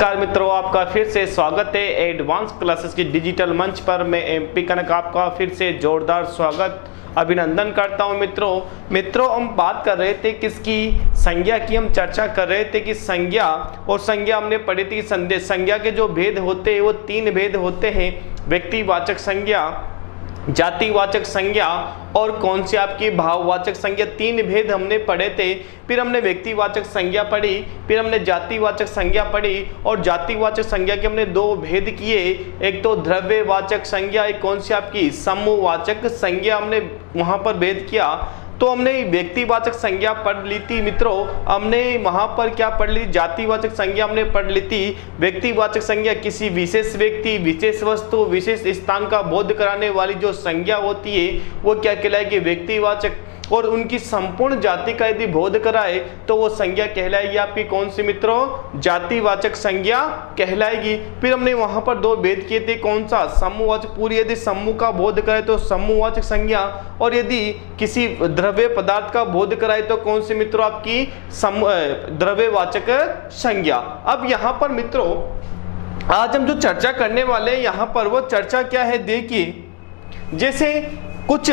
नमस्कार मित्रों, आपका फिर से स्वागत है एडवांस क्लासेस की डिजिटल मंच पर। मैं एमपी कनक आपका फिर से जोरदार स्वागत अभिनंदन करता हूं। मित्रों हम बात कर रहे थे किसकी, संज्ञा की। हम चर्चा कर रहे थे कि संज्ञा और संज्ञा हमने पढ़ी थी। संज्ञा के जो भेद होते हैं वो तीन भेद होते हैं, व्यक्तिवाचक संज्ञा, जातिवाचक संज्ञा और कौन सी आपकी भाववाचक संज्ञा। तीन भेद हमने पढ़े थे। फिर हमने व्यक्तिवाचक संज्ञा पढ़ी, फिर हमने जातिवाचक संज्ञा पढ़ी और जातिवाचक संज्ञा के हमने दो भेद किए, एक तो द्रव्यवाचक संज्ञा, एक कौन सी आपकी समूहवाचक संज्ञा, हमने वहां पर भेद किया। तो हमने व्यक्तिवाचक संज्ञा पढ़ ली थी मित्रों, हमने वहां पर क्या पढ़ ली, जातिवाचक संज्ञा हमने पढ़ ली थी। व्यक्तिवाचक संज्ञा किसी विशेष व्यक्ति, विशेष वस्तु, विशेष स्थान का बोध कराने वाली जो संज्ञा होती है वो क्या कहलाएगी, व्यक्तिवाचक। और उनकी संपूर्ण जाति का यदि बोध कराए तो वो संज्ञा कहलाएगी आपकी कौन सी मित्रों, जातिवाचक संज्ञा कहलाएगी। फिर हमने वहां पर दो भेद किए थे, कौन सा, समूहवाचक। पूरी यदि समूह का बोध कराए तो समूहवाचक संज्ञा, और यदि किसी द्रव्य पदार्थ का बोध कराए तो कौन सी मित्रों, आपकी द्रव्यवाचक संज्ञा। अब यहाँ पर मित्रों आज हम जो चर्चा करने वाले हैं यहाँ पर, वो चर्चा क्या है, देखिए जैसे कुछ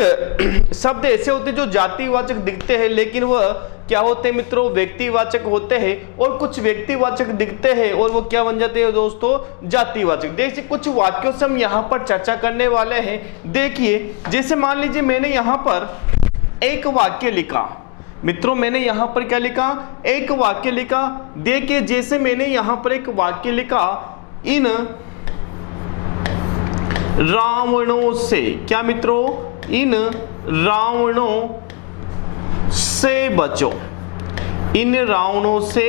शब्द ऐसे होते हैं जो जातिवाचक दिखते हैं लेकिन वह क्या होते हैं मित्रों, व्यक्तिवाचक होते हैं। और कुछ व्यक्तिवाचक दिखते हैं और वो क्या बन जाते हैं दोस्तों, जातिवाचक। देखिए कुछ वाक्यों से हम यहाँ पर चर्चा करने वाले हैं। देखिए जैसे मान लीजिए मैंने यहाँ पर एक वाक्य लिखा मित्रों, मैंने यहाँ पर क्या लिखा, एक वाक्य लिखा। देखिए जैसे मैंने यहाँ पर एक वाक्य लिखा, इन रावणों से, क्या मित्रों, इन रावणों से बचो, इन रावणों से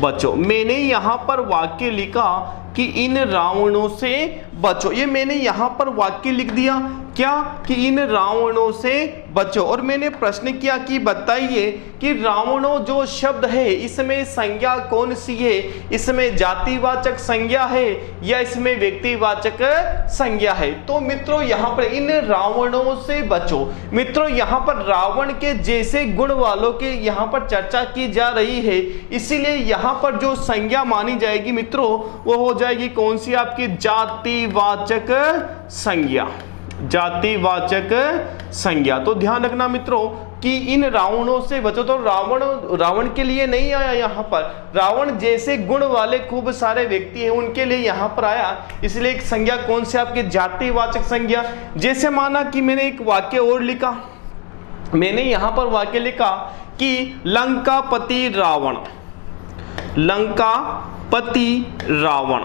बचो। मैंने यहां पर वाक्य लिखा कि इन रावणों से बचो, ये मैंने यहां पर वाक्य लिख दिया क्या, कि इन रावणों से बचो। और मैंने प्रश्न किया कि बताइए कि रावणों जो शब्द है इसमें संज्ञा कौन सी है, इसमें जातिवाचक संज्ञा है या इसमें व्यक्तिवाचक संज्ञा है। तो मित्रों यहाँ पर इन रावणों से बचो, मित्रों यहाँ पर रावण के जैसे गुण वालों के यहाँ पर चर्चा की जा रही है, इसीलिए यहाँ पर जो संज्ञा मानी जाएगी मित्रों वो हो जाएगी कौन सी, आपकी जातिवाचक संज्ञा, जातिवाचक संज्ञा। तो ध्यान रखना मित्रों कि इन रावणों से बचो। तो रावण के लिए नहीं आया यहाँ पर, रावण जैसे गुण वाले खूब सारे व्यक्ति हैं उनके लिए यहाँ पर आया, इसलिए एक संज्ञा कौन सी, आपकी जातिवाचक संज्ञा। जैसे माना कि मैंने एक वाक्य और लिखा, मैंने यहाँ पर वाक्य लिखा कि लंकापति रावण, लंकापति रावण,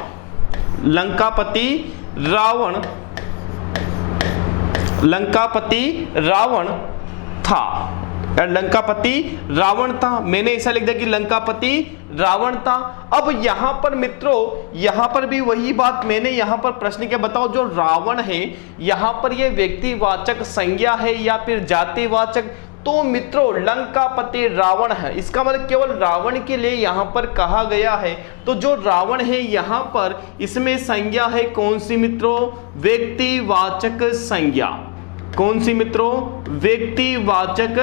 लंकापति रावण, लंकापति रावण था, लंकापति रावण था। मैंने ऐसा लिख दिया कि लंकापति रावण था। अब यहां पर मित्रों यहां पर भी वही बात, मैंने यहां पर प्रश्न क्या, बताओ जो रावण है यहां पर ये व्यक्तिवाचक संज्ञा है या फिर जातिवाचक। तो मित्रों लंकापति रावण है, इसका मतलब केवल रावण के लिए यहाँ पर कहा गया है। तो जो रावण है यहाँ पर इसमें संज्ञा है कौन सी मित्रों, व्यक्तिवाचक संज्ञा। कौन सी मित्रों, व्यक्तिवाचक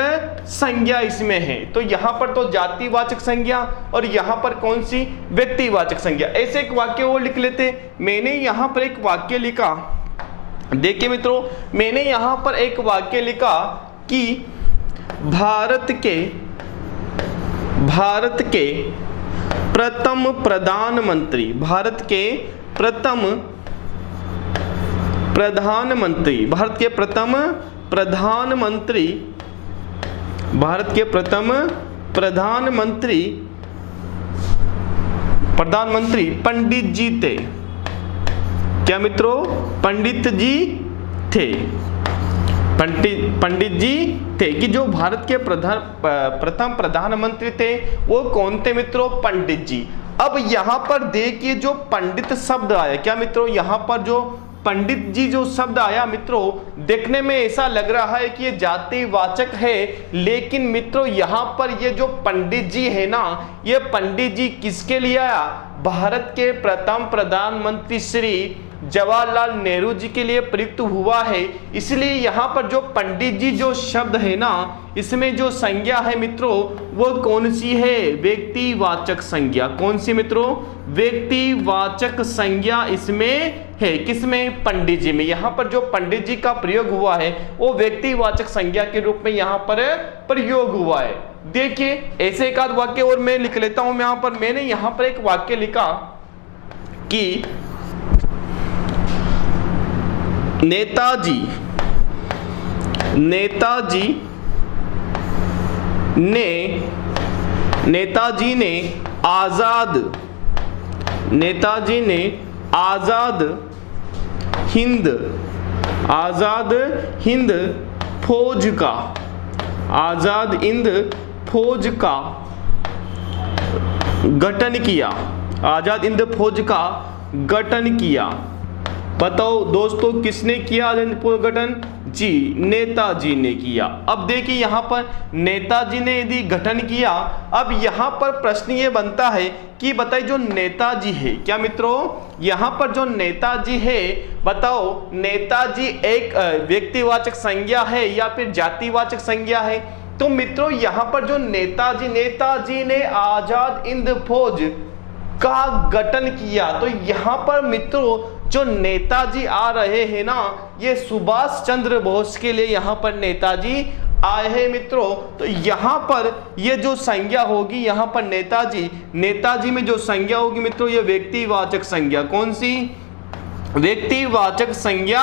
संज्ञा इसमें है। तो यहाँ पर तो जातिवाचक संज्ञा और यहाँ पर कौन सी, व्यक्तिवाचक संज्ञा। ऐसे एक वाक्य और लिख लेते। मैंने यहाँ पर एक वाक्य लिखा, देखिए मित्रों मैंने यहाँ पर एक वाक्य लिखा कि भारत के प्रथम प्रधानमंत्री, भारत के प्रथम प्रधानमंत्री, भारत के प्रथम प्रधानमंत्री, भारत के प्रथम प्रधानमंत्री, प्रधानमंत्री पंडित जी थे। क्या मित्रों, पंडित जी थे, पंडित जी थे। कि जो भारत के प्रथम प्रधानमंत्री थे वो कौन थे मित्रों, पंडित जी। अब यहाँ पर देखिए जो पंडित शब्द आया, क्या मित्रों, यहाँ पर जो पंडित जी जो शब्द आया मित्रों, देखने में ऐसा लग रहा है कि ये जातिवाचक है, लेकिन मित्रों यहाँ पर ये जो पंडित जी है ना, ये पंडित जी किसके लिए आया, भारत के प्रथम प्रधानमंत्री श्री जवाहरलाल नेहरू जी के लिए प्रयुक्त हुआ है, इसलिए यहाँ पर जो पंडित जी जो शब्द है ना, इसमें जो संज्ञा है मित्रों वो कौन सी है? व्यक्तिवाचक संज्ञा। कौन सी मित्रों? व्यक्तिवाचक संज्ञा इसमें है। किसमें? पंडित जी में। यहाँ पर जो पंडित जी का प्रयोग हुआ है वो व्यक्तिवाचक संज्ञा के रूप में यहाँ पर प्रयोग हुआ है। देखिए ऐसे एक आध वाक्य और मैं लिख लेता हूं। यहाँ पर मैंने यहाँ पर एक वाक्य लिखा कि नेताजी ने आजाद हिंद फौज का गठन किया। आजाद हिंद फौज का गठन किया। बताओ दोस्तों किसने किया आजाद हिंद फौज गठन? जी, नेताजी ने किया। अब देखिए यहाँ पर नेताजी ने यदि गठन किया, अब यहाँ पर प्रश्न ये बनता है कि बताइए जो नेताजी है, क्या मित्रों यहाँ पर जो नेताजी है, बताओ नेताजी एक व्यक्तिवाचक संज्ञा है या फिर जातिवाचक संज्ञा है? तो मित्रों यहाँ पर जो नेताजी ने आजाद हिंद फौज का गठन किया, तो यहाँ पर मित्रों जो नेताजी आ रहे हैं ना, ये सुभाष चंद्र बोस के लिए यहाँ पर नेताजी आए हैं मित्रों। तो यहाँ पर ये जो संज्ञा होगी यहाँ पर नेताजी में जो संज्ञा होगी मित्रों, ये व्यक्तिवाचक संज्ञा। कौन सी? व्यक्तिवाचक संज्ञा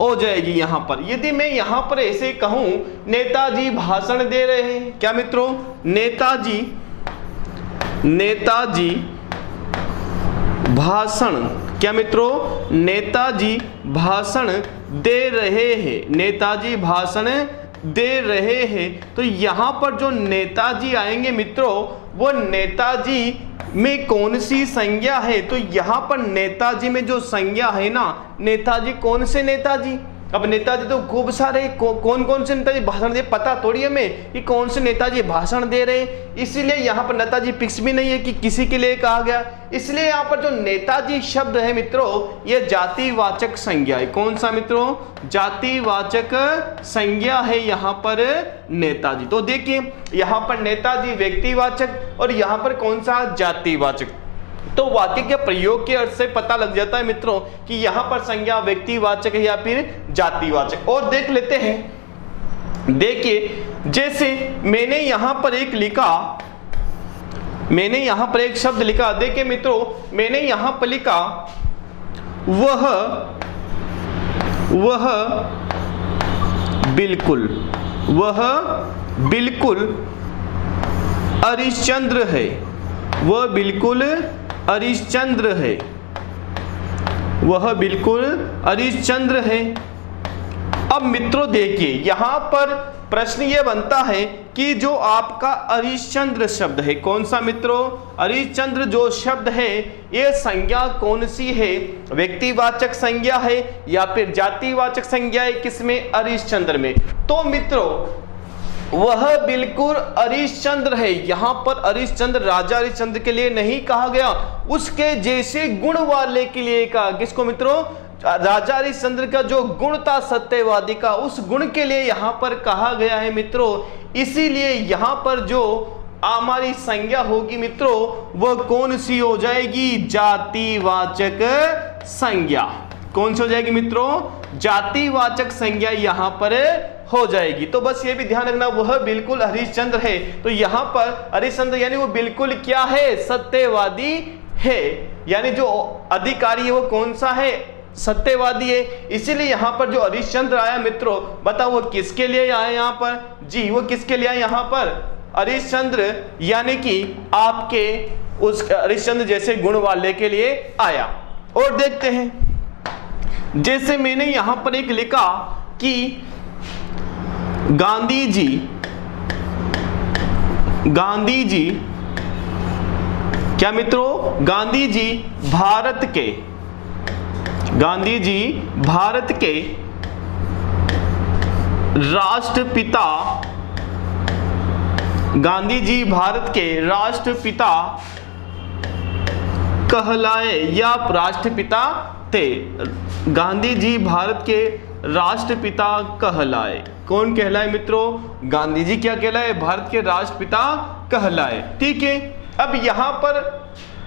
हो जाएगी यहाँ पर। यदि मैं यहाँ पर ऐसे कहूं नेताजी भाषण दे रहे हैं, क्या मित्रों? नेताजी भाषण, क्या मित्रों? नेताजी भाषण दे रहे हैं। नेताजी भाषण दे रहे हैं। तो यहाँ पर जो नेताजी आएंगे मित्रों, वो नेताजी में कौन सी संज्ञा है? तो यहाँ पर नेताजी में जो संज्ञा है ना, नेताजी कौन से नेताजी? अब नेताजी तो खूब सारे, कौन से नेताजी भाषण दे, पता थोड़ी हमें कि कौन से नेताजी भाषण दे रहे हैं। इसलिए यहाँ पर नेताजी फिक्स भी नहीं है कि किसी के लिए कहा गया। इसलिए यहाँ पर जो नेताजी शब्द है मित्रों, ये जातिवाचक संज्ञा है। कौन सा मित्रों? जातिवाचक संज्ञा है यहाँ पर नेताजी। तो देखिए यहाँ पर नेताजी व्यक्तिवाचक और यहाँ पर कौन सा? जातिवाचक। तो वाक्य के प्रयोग के अर्थ से पता लग जाता है मित्रों कि यहाँ पर संज्ञा व्यक्तिवाचक है या फिर जातिवाचक। और देख लेते हैं। देखिए जैसे मैंने यहाँ पर एक शब्द लिखा। देखिए मित्रों मैंने यहाँ पर लिखा वह बिल्कुल हरिश्चंद्र है। वह बिल्कुल हरिश्चंद्र है। अब मित्रों देखिए यहाँ पर प्रश्न ये बनता है कि जो आपका हरिश्चंद्र शब्द है, कौन सा मित्रों? हरिश्चंद्र जो शब्द है ये संज्ञा कौन सी है? व्यक्तिवाचक संज्ञा है या फिर जातिवाचक संज्ञा है? किसमें? हरिश्चंद्र में। तो मित्रों वह बिल्कुल हरिश्चंद्र है। यहाँ पर हरिश्चंद्र राजा हरिश्चंद्र के लिए नहीं कहा गया, उसके जैसे गुण वाले के लिए कहा। किसको मित्रों? राजा हरिश्चंद्र का जो गुण था सत्यवादी का, उस गुण के लिए यहाँ पर कहा गया है मित्रों। इसीलिए यहाँ पर जो हमारी संज्ञा होगी मित्रों, वह कौन सी हो जाएगी? जातिवाचक संज्ञा। कौन सी हो जाएगी मित्रों? जातिवाचक संज्ञा यहाँ पर हो जाएगी। तो बस ये भी ध्यान रखना, वह बिल्कुल हरिश्चंद्र है। तो यहाँ पर हरिश्चंद्र यानी वो बिल्कुल क्या है? सत्यवादी है। यानी जो अधिकारी है वो कौन सा है? सत्यवादी है। इसीलिए यहाँ पर जो हरिश्चंद्र आया मित्रों, बताओ वो किसके लिए आया यहाँ पर? जी वो किसके लिए आया यहाँ पर? हरिश्चंद्र यानी कि आपके उस हरिश्चंद्र जैसे गुण वाले के लिए आया। और देखते हैं जैसे मैंने यहाँ पर एक लिखा कि गांधी जी क्या मित्रों? गांधी जी भारत के राष्ट्रपिता, गांधी जी भारत के राष्ट्रपिता कहलाए या राष्ट्रपिता थे। गांधी जी भारत के राष्ट्रपिता कहलाए। कौन कहलाए मित्रों? गांधी जी क्या कहलाए? भारत के राष्ट्रपिता कहलाए। ठीक है, अब यहां पर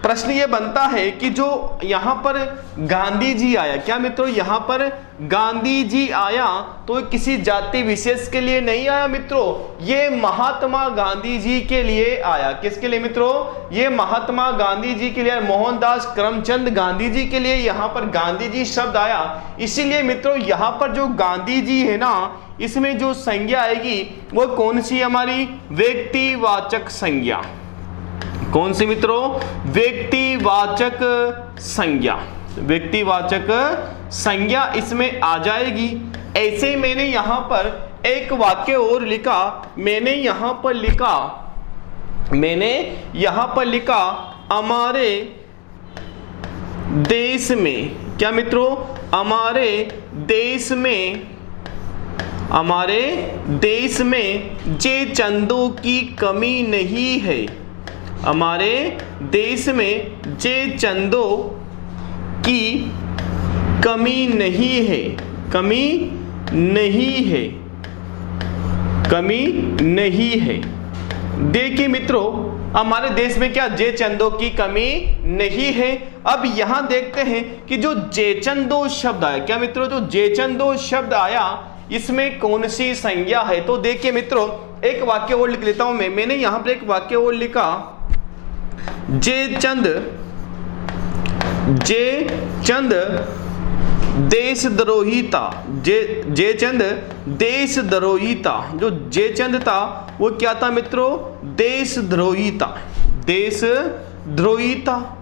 प्रश्न ये बनता है कि जो यहां पर गांधी जी आया, क्या मित्रों यहां पर गांधी जी आया तो किसी जाति विशेष के लिए नहीं आया मित्रों, ये महात्मा गांधी जी के लिए आया। किसके लिए मित्रों? ये महात्मा गांधी जी के लिए, मोहनदास करमचंद गांधी जी के लिए यहां पर गांधी जी शब्द आया। इसीलिए मित्रों यहां पर जो गांधी जी है ना, इसमें जो संज्ञा आएगी वो कौन सी? हमारी व्यक्तिवाचक संज्ञा। कौन सी मित्रों? व्यक्तिवाचक संज्ञा। व्यक्तिवाचक संज्ञा इसमें आ जाएगी। ऐसे मैंने यहां पर एक वाक्य और लिखा। मैंने यहां पर लिखा हमारे देश में, क्या मित्रों? हमारे देश में जे चंदों की कमी नहीं है। हमारे देश में जे चंदों की कमी नहीं है। कमी नहीं है। देखिए मित्रों, हमारे देश में क्या जे चंदों की कमी नहीं है। अब यहां देखते हैं कि जो जेचंदो शब्द आया, क्या मित्रों? जो जेचंदो शब्द आया इसमें कौन सी संज्ञा है? तो देखिए मित्रों, एक वाक्य और लिख लेता हूं मैं। मैंने यहां पर एक वाक्य और लिखा, जेचंद देशद्रोही था। जेचंद देशद्रोही था। जो जेचंद था वो क्या था मित्रों? देशद्रोही था।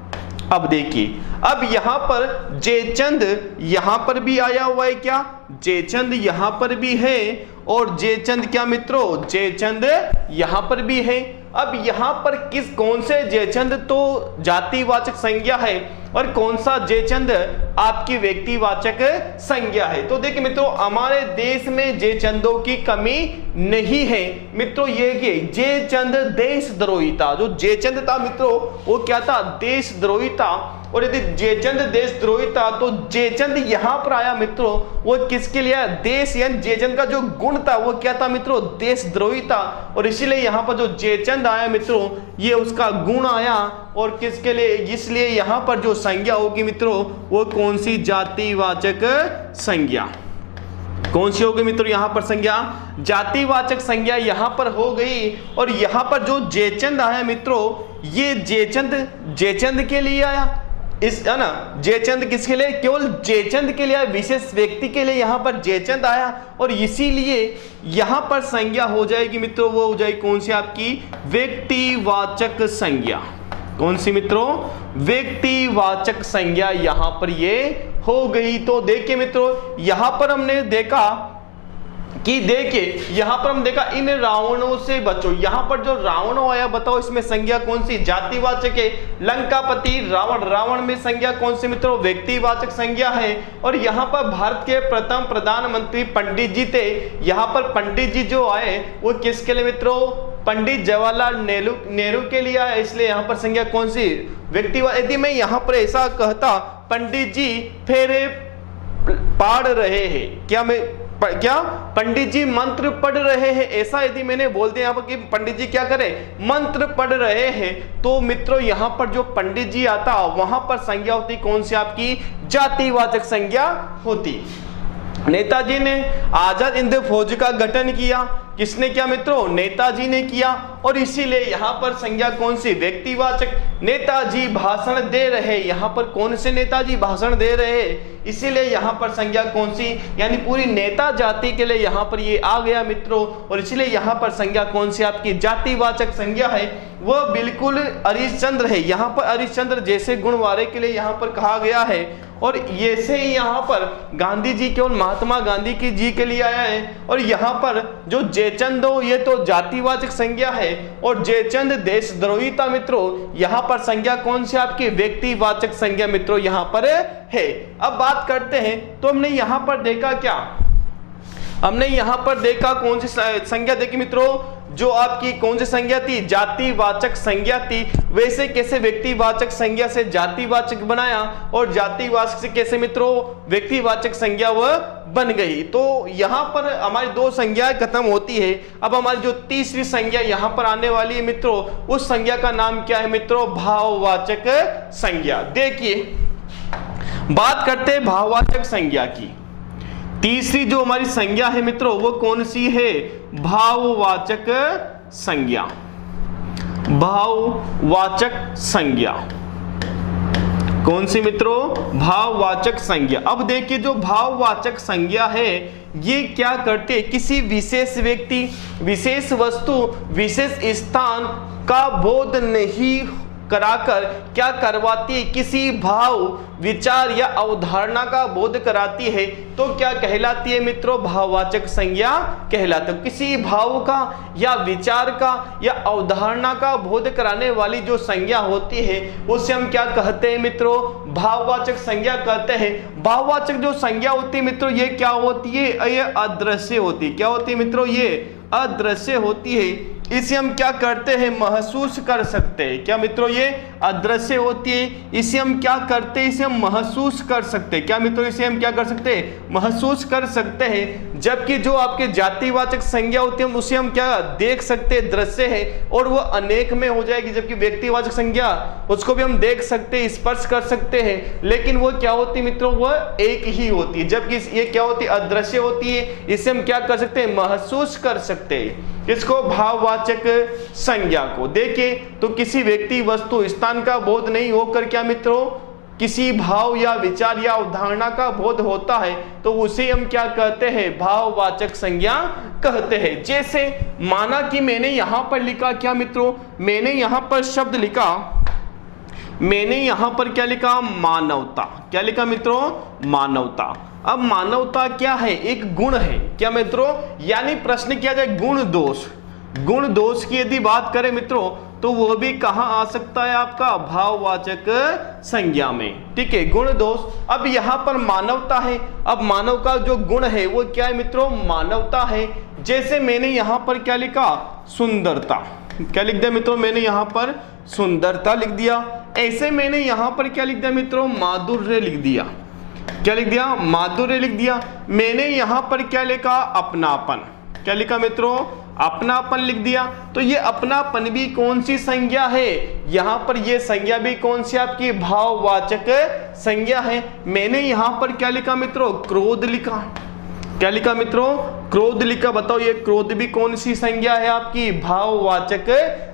अब देखिए, अब यहां पर जेचंद यहां पर भी आया हुआ है। क्या? जेचंद यहां पर भी है और जेचंद क्या मित्रों? जेचंद यहां पर भी है। अब यहां पर कौन से जेचंद तो जातिवाचक संज्ञा है और कौन सा जेचंद आपकी व्यक्तिवाचक संज्ञा है? तो देखिए मित्रों, हमारे देश में जेचंदों की कमी नहीं है। मित्रों ये जेचंद देशद्रोही था। जो जेचंद था मित्रों वो क्या था? देशद्रोही था। और यदि जेचंद देशद्रोही था तो जेचंद यहां पर आया मित्रों, वो किसके लिए आया? देश, यानी जेचंद का जो गुण था वो क्या था मित्रों? देशद्रोही था। और इसीलिए यहां पर जो जेचंद आया मित्रों, ये उसका गुण आया। और किसके लिए? इसलिए यहां पर जो संज्ञा होगी मित्रों वो कौन सी? जातिवाचक संज्ञा। कौन सी होगी मित्रों यहां पर संज्ञा? जातिवाचक संज्ञा यहां पर हो गई। और यहां पर जो जेचंद आया मित्रों, ये जेचंद के लिए आया। इस है ना, जेचंद किसके लिए? केवल जेचंद के लिए, विशेष व्यक्ति के लिए यहां पर जेचंद आया। और इसीलिए यहां पर संज्ञा हो जाएगी मित्रों, वो हो जाएगी कौन सी? आपकी व्यक्तिवाचक संज्ञा। कौन सी मित्रों? व्यक्तिवाचक संज्ञा यहां पर ये हो गई। तो देखिए मित्रों, यहां पर हमने देखा कि यहां पर हम देखा इन रावणों से बचो। यहां पर जो रावण आया, बताओ इसमें संज्ञा कौन सी? जातिवाचक है। लंकापति रावण में संज्ञा कौन सी मित्रों? व्यक्तिवाचक संज्ञा है। और यहां पर भारत के प्रथम प्रधानमंत्री पंडित जी थे। यहां पर पंडित जी जो आए वो किसके लिए मित्रों? पंडित जवाहरलाल नेहरू के लिए आया। इसलिए यहां पर संज्ञा कौन सी? व्यक्तिवाचक। यदि मैं यहां पर ऐसा कहता, पंडित जी फेरे पढ़ रहे हैं, क्या पंडित जी मंत्र पढ़ रहे हैं, ऐसा यदि मैंने बोल दिया यहाँ पर कि पंडित जी क्या करें? मंत्र पढ़ रहे हैं, तो मित्रों यहाँ पर जो पंडित जी आता वहां पर संज्ञा होती कौन सी? आपकी जातिवाचक संज्ञा होती। नेताजी ने आजाद हिंद फौज का गठन किया। किसने किया मित्रों? नेताजी ने किया। और इसीलिए यहां पर संज्ञा कौन सी? व्यक्तिवाचक। नेताजी भाषण दे रहे, यहां पर कौन से नेताजी भाषण दे रहे? इसीलिए यहां पर संज्ञा कौन सी? यानी पूरी नेता जाति के लिए यहां पर ये आ गया मित्रों। और इसलिए यहां पर संज्ञा कौन सी? आपकी जातिवाचक संज्ञा है। वह बिल्कुल हरिश्चंद्र है। यहां पर हरिश्चंद्र जैसे गुण वाले के लिए यहां पर कहा गया है। और ऐसे ही यहाँ पर गांधी जी केवल महात्मा गांधी की जी के लिए आया है। और यहाँ पर जो जेचंद हो ये तो जातिवाचक संज्ञा है और जेचंद देशद्रोही था मित्रों। यहाँ पर संज्ञा कौन सी? आपकी व्यक्तिवाचक संज्ञा मित्रों यहाँ पर है। अब बात करते हैं, तो हमने यहाँ पर देखा क्या? हमने यहाँ पर देखा कौन सी संज्ञा देखी मित्रों? जो आपकी कौन सी संज्ञा थी, जातिवाचक संज्ञा थी, वैसे कैसे व्यक्तिवाचक संज्ञा से जातिवाचक बनाया और जातिवाचक से कैसे मित्रों व्यक्तिवाचक संज्ञा वह बन गई। तो यहां पर हमारी दो संज्ञाएं खत्म होती है। अब हमारी जो तीसरी संज्ञा यहां पर आने वाली है मित्रों, उस संज्ञा का नाम क्या है मित्रों, भाववाचक संज्ञा। देखिए बात करते हैं भाववाचक संज्ञा की। तीसरी जो हमारी संज्ञा है मित्रों वो कौन सी है, भाववाचक संज्ञा। भाववाचक संज्ञा कौन सी मित्रों, भाववाचक संज्ञा। अब देखिए जो भाववाचक संज्ञा है ये क्या करते हैं, किसी विशेष व्यक्ति, विशेष वस्तु, विशेष स्थान का बोध नहीं कराकर क्या करवाती है, किसी भाव, विचार या अवधारणा का बोध कराती है, तो क्या कहलाती है मित्रों, भाववाचक संज्ञा कहलाती है। किसी भाव का या विचार का या अवधारणा का बोध कराने वाली जो संज्ञा होती है उसे हम क्या कहते हैं मित्रों, भाववाचक संज्ञा कहते हैं। भाववाचक जो संज्ञा होती है मित्रों ये क्या होती है, ये अदृश्य होती है। क्या होती है मित्रों, ये अदृश्य होती है। इसे हम क्या करते हैं, महसूस कर सकते हैं। क्या मित्रों, ये अदृश्य होती है, इसे हम क्या करते हैं, इसे हम महसूस कर सकते हैं। क्या मित्रों, इसे हम क्या कर सकते हैं, महसूस कर सकते हैं। जबकि जो आपके जातिवाचक संज्ञा होती है उसे हम क्या देख सकते हैं, दृश्य है और वो अनेक में हो जाएगी। जबकि व्यक्तिवाचक संज्ञा उसको भी हम देख सकते हैं, स्पर्श कर सकते हैं, लेकिन वो क्या होती है मित्रों, वो एक ही होती है। जबकि ये क्या होती है, अदृश्य होती है, इसे हम क्या कर सकते हैं, महसूस कर सकते हैं। इसको भाववाचक संज्ञा को देखिए तो किसी व्यक्ति, वस्तु, स्थान का बोध नहीं होकर क्या मित्रों किसी भाव या विचार या अवधारणा का बोध होता है तो उसे हम क्या कहते हैं, भाववाचक संज्ञा कहते हैं। जैसे माना कि मैंने यहां पर लिखा, क्या मित्रों, मैंने यहां पर शब्द लिखा, मैंने यहां पर क्या लिखा, मानवता। क्या लिखा मित्रों, मानवता। अब मानवता क्या है, एक गुण है। क्या मित्रों, यानी प्रश्न किया जाए गुण दोष, गुण दोष की यदि बात करें मित्रों तो वह भी कहां आ सकता है, आपका भाववाचक संज्ञा में। ठीक है, गुण दोष। अब यहां पर मानवता है। अब मानव का जो गुण है वो क्या है मित्रों, मानवता है। जैसे मैंने यहां पर क्या लिखा, सुंदरता। क्या लिख दिया मित्रों, मैंने यहां पर सुंदरता लिख दिया। ऐसे मैंने यहां पर क्या लिख दिया मित्रों, माधुर्य लिख दिया। क्या लिख दिया, माधुर्य लिख दिया। मैंने यहां पर क्या लिखा, अपनापन। क्या लिखा मित्रों, अपनापन लिख दिया। तो ये अपनापन भी कौन सी संज्ञा है, यहां पर ये संज्ञा भी कौन सी आपकी भाववाचक संज्ञा है। मैंने यहां पर क्या लिखा मित्रों, क्रोध लिखा। क्या लिखा मित्रों, क्रोध लिखा। बताओ ये क्रोध भी कौन सी संज्ञा है, आपकी भाववाचक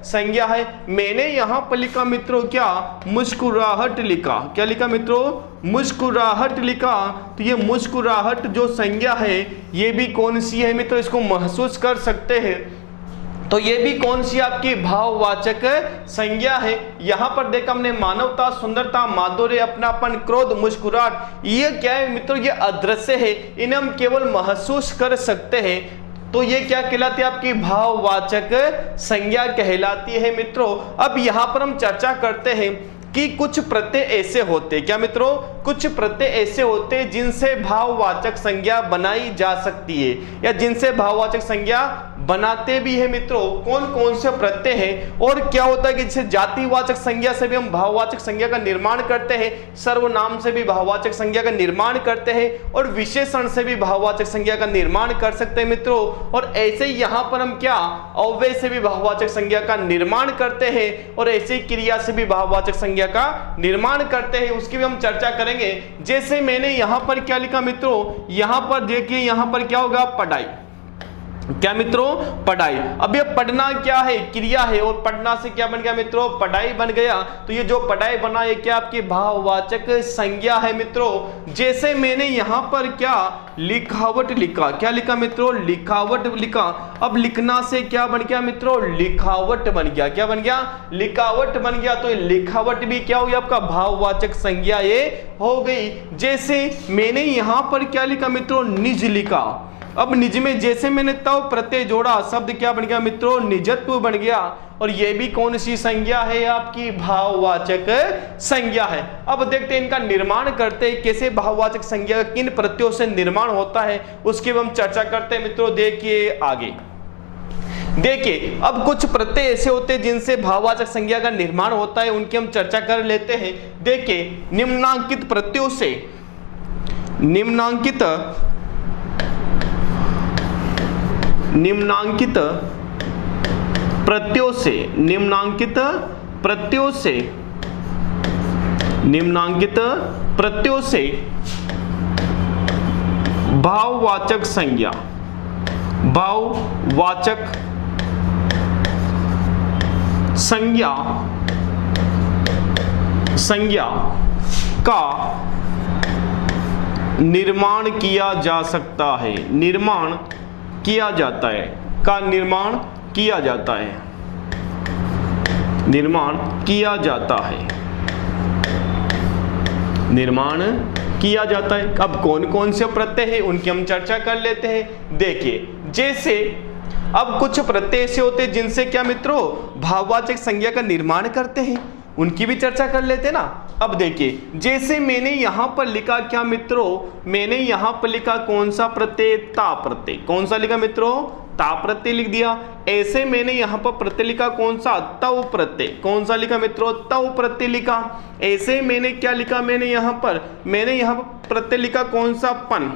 संज्ञा है। मैंने यहां पर लिखा मित्रों क्या, मुस्कुराहट लिखा। क्या लिखा मित्रों, मुस्कुराहट लिखा। तो ये मुस्कुराहट जो संज्ञा है ये भी कौन सी है मित्रों, इसको महसूस कर सकते हैं। तो ये भी कौन सी आपकी भाववाचक संज्ञा है। यहां पर देखा हमने मानवता, सुंदरता, माधुर्य, अपनापन, क्रोध, मुस्कुराहट, ये क्या है मित्रों, ये अदृश्य है, इन्हें हम केवल महसूस कर सकते हैं। तो ये क्या कहलाती है, आपकी भाववाचक संज्ञा कहलाती है मित्रों। अब यहां पर हम चर्चा करते हैं कि कुछ प्रत्यय ऐसे होते, क्या मित्रों, कुछ प्रत्यय ऐसे होते जिनसे भाववाचक संज्ञा बनाई जा सकती है या जिनसे भाववाचक संज्ञा बनाते भी है मित्रों। कौन कौन से प्रत्यय हैं और क्या होता है कि जैसे जातिवाचक संज्ञा से भी हम भाववाचक संज्ञा का निर्माण करते हैं, सर्वनाम से भी भाववाचक संज्ञा का निर्माण करते हैं और विशेषण से भी भाववाचक संज्ञा का निर्माण कर सकते हैं मित्रों। और ऐसे ही यहाँ पर हम क्या, अव्यय से भी भाववाचक संज्ञा का निर्माण करते हैं और ऐसे ही क्रिया से भी भाववाचक संज्ञा का निर्माण करते हैं, उसकी भी हम चर्चा करेंगे। जैसे मैंने यहां पर क्या लिखा मित्रों, यहां पर देखिए, यहां पर क्या होगा, पढ़ाई। क्या मित्रों, पढ़ाई। अब ये पढ़ना क्या है, क्रिया है और पढ़ना से क्या बन गया मित्रों, पढ़ाई बन गया। तो ये जो पढ़ाई बना ये क्या आपकी भाववाचक संज्ञा है मित्रों। जैसे मैंने यहां पर क्या, लिखावट लिखा। क्या लिखा मित्रों, लिखावट लिखा। अब लिखना से क्या बन गया मित्रों, लिखावट बन गया। क्या बन गया, लिखावट बन गया। तो लिखावट भी क्या हुई, आपका भाववाचक संज्ञा ये हो गई। जैसे मैंने यहां पर क्या लिखा मित्रों, निज लिखा। अब निज में जैसे मैंने तव प्रत्यय जोड़ा, शब्द क्या बन गया मित्रों, निजत्व बन गया। और यह भी कौन सी संज्ञा है, आपकी भाववाचक संज्ञा है। अब देखते हैं इनका निर्माण करते हैं, कैसे भाववाचक संज्ञा किन प्रत्ययों से निर्माण होता है उसकी हम चर्चा करते हैं मित्रों। देखिए आगे, देखिए अब कुछ प्रत्यय ऐसे होते हैं जिनसे भाववाचक संज्ञा का निर्माण होता है, उनकी हम चर्चा कर लेते हैं। देखिए निम्नांकित प्रत्ययों से, निम्नांकित प्रत्ययों से, निम्नांकित प्रत्ययों से, निम्नांकित प्रत्ययों से भाववाचक संज्ञा, भाववाचक संज्ञा का निर्माण किया जा सकता है, निर्माण किया जाता है, का निर्माण किया जाता है, निर्माण किया जाता है, निर्माण किया जाता है। अब कौन कौन से प्रत्यय है उनकी हम चर्चा कर लेते हैं। देखिए जैसे अब कुछ प्रत्यय ऐसे होते हैं जिनसे क्या मित्रों भाववाचक संज्ञा का निर्माण करते हैं, उनकी भी चर्चा कर लेते हैं ना। अब देखिए जैसे मैंने यहां पर लिखा क्या मित्रों, मैंने यहां पर लिखा कौन सा प्रत्यय, ता प्रत्यय। कौन सा लिखा मित्रों, ता प्रत्यय लिख दिया। ऐसे मैंने यहां पर प्रत्यय लिखा कौन सा, तव प्रत्यय। कौन सा लिखा मित्रों, तव प्रत्यय लिखा। ऐसे मैंने क्या लिखा, मैंने यहां पर प्रत्यय लिखा कौन सा, पन,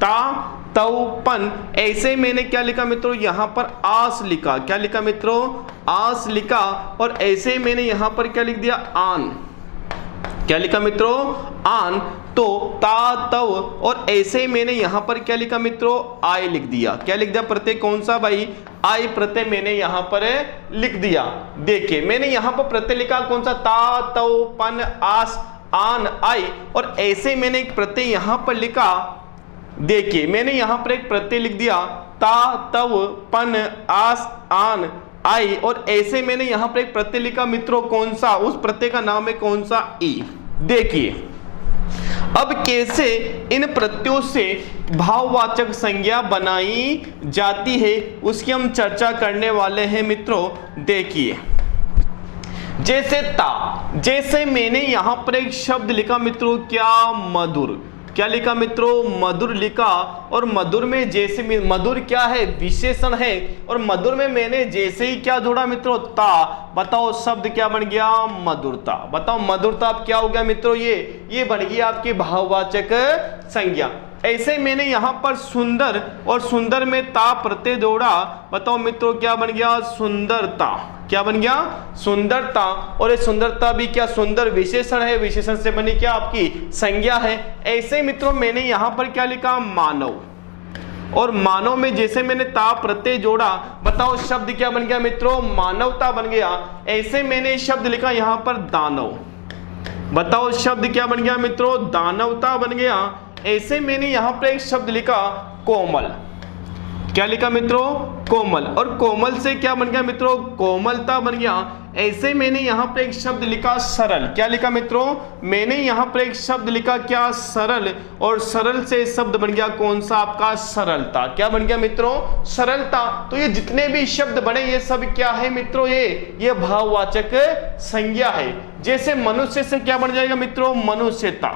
ता तव पन। ऐसे मैंने क्या लिखा मित्रों, यहां पर आस लिखा। क्या लिखा मित्रों, आस लिखा। और ऐसे मैंने यहां पर क्या लिख दिया, आन। क्या लिखा मित्रों, आन। तो ता तव। और ऐसे मैंने यहां पर क्या लिखा मित्रों, आय लिख दिया। क्या लिख दिया, प्रत्यय कौन सा भाई, आय प्रत्यय मैंने यहां पर लिख दिया। देखिए मैंने यहां पर प्रत्यय लिखा कौन सा, ता तव पन आस आन आय। और ऐसे मैंने एक प्रत्यय यहां पर लिखा, देखिए मैंने यहां पर एक प्रत्यय लिख दिया, ता तव पन आस आन आई। और ऐसे मैंने यहां पर एक प्रत्यय लिखा मित्रों कौन सा, उस प्रत्यय का नाम है कौन सा, ई। देखिए अब कैसे इन प्रत्ययों से भाववाचक संज्ञा बनाई जाती है उसकी हम चर्चा करने वाले हैं मित्रों। देखिए जैसे ता, जैसे मैंने यहां पर एक शब्द लिखा मित्रों, क्या, मधुर। क्या लिखा मित्रों, मधुर लिखा। और मधुर में जैसे, मधुर क्या है, विशेषण है। और मधुर में मैंने जैसे ही क्या जोड़ा मित्रों, ता। बताओ शब्द क्या बन गया, मधुरता। बताओ मधुरता अब क्या हो गया मित्रों, ये बन गई आपकी भाववाचक संज्ञा। ऐसे मैंने यहां पर सुंदर, और सुंदर में ता प्रत्यय जोड़ा। बताओ मित्रों क्या बन गया, सुंदरता। क्या बन गया, सुंदरता। और ये सुंदरता भी क्या, सुंदर विशेषण है, विशेषण से बनी क्या आपकी संज्ञा है। ऐसे मित्रों मैंने यहां पर क्या लिखा, मानव। और मानव में जैसे मैंने ता प्रत्यय जोड़ा, बताओ शब्द क्या बन गया मित्रों, मानवता बन गया। ऐसे मैंने शब्द लिखा यहां पर दानव। बताओ शब्द क्या बन गया मित्रों, दानवता बन गया। ऐसे मैंने यहां पर एक शब्द लिखा कोमल। क्या लिखा मित्रों, कोमल। और कोमल से क्या बन गया मित्रों, कोमलता बन गया। ऐसे मैंने यहां पर एक शब्द लिखा सरल। क्या लिखा मित्रों, मैंने यहां पर एक शब्द लिखा क्या, सरल। और सरल से शब्द बन गया कौन सा आपका, सरलता। क्या बन गया मित्रों, सरलता। तो ये जितने भी शब्द बने ये सब क्या है मित्रों, ये भाववाचक संज्ञा है। जैसे मनुष्य से क्या बन जाएगा मित्रों, मनुष्यता।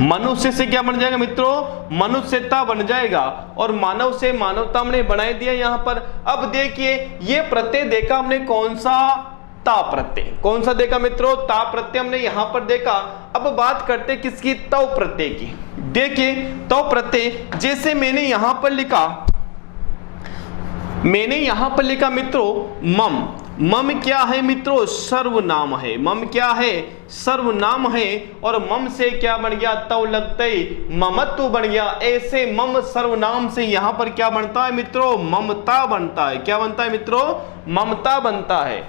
मनुष्य से क्या बन जाएगा मित्रों, मनुष्यता बन जाएगा। और मानव से मानवता हमने बना दिया यहां पर। अब देखिए ये प्रत्यय देखा हमने कौन सा, ता प्रत्यय। कौन सा देखा मित्रों, ता प्रत्यय हमने यहां पर देखा। अब बात करते किसकी, तव प्रत्यय की। देखिए तव प्रत्यय जैसे मैंने यहां पर लिखा, मैंने यहां पर लिखा मित्रों मम। मम क्या है मित्रों, सर्वनाम है। मम क्या है, सर्वनाम है। और मम से क्या बन गया, तव लगते ममत्व बन गया। ऐसे मम सर्वनाम से यहां पर क्या बनता है मित्रों, ममता बनता है। क्या बनता है मित्रों, ममता बनता है।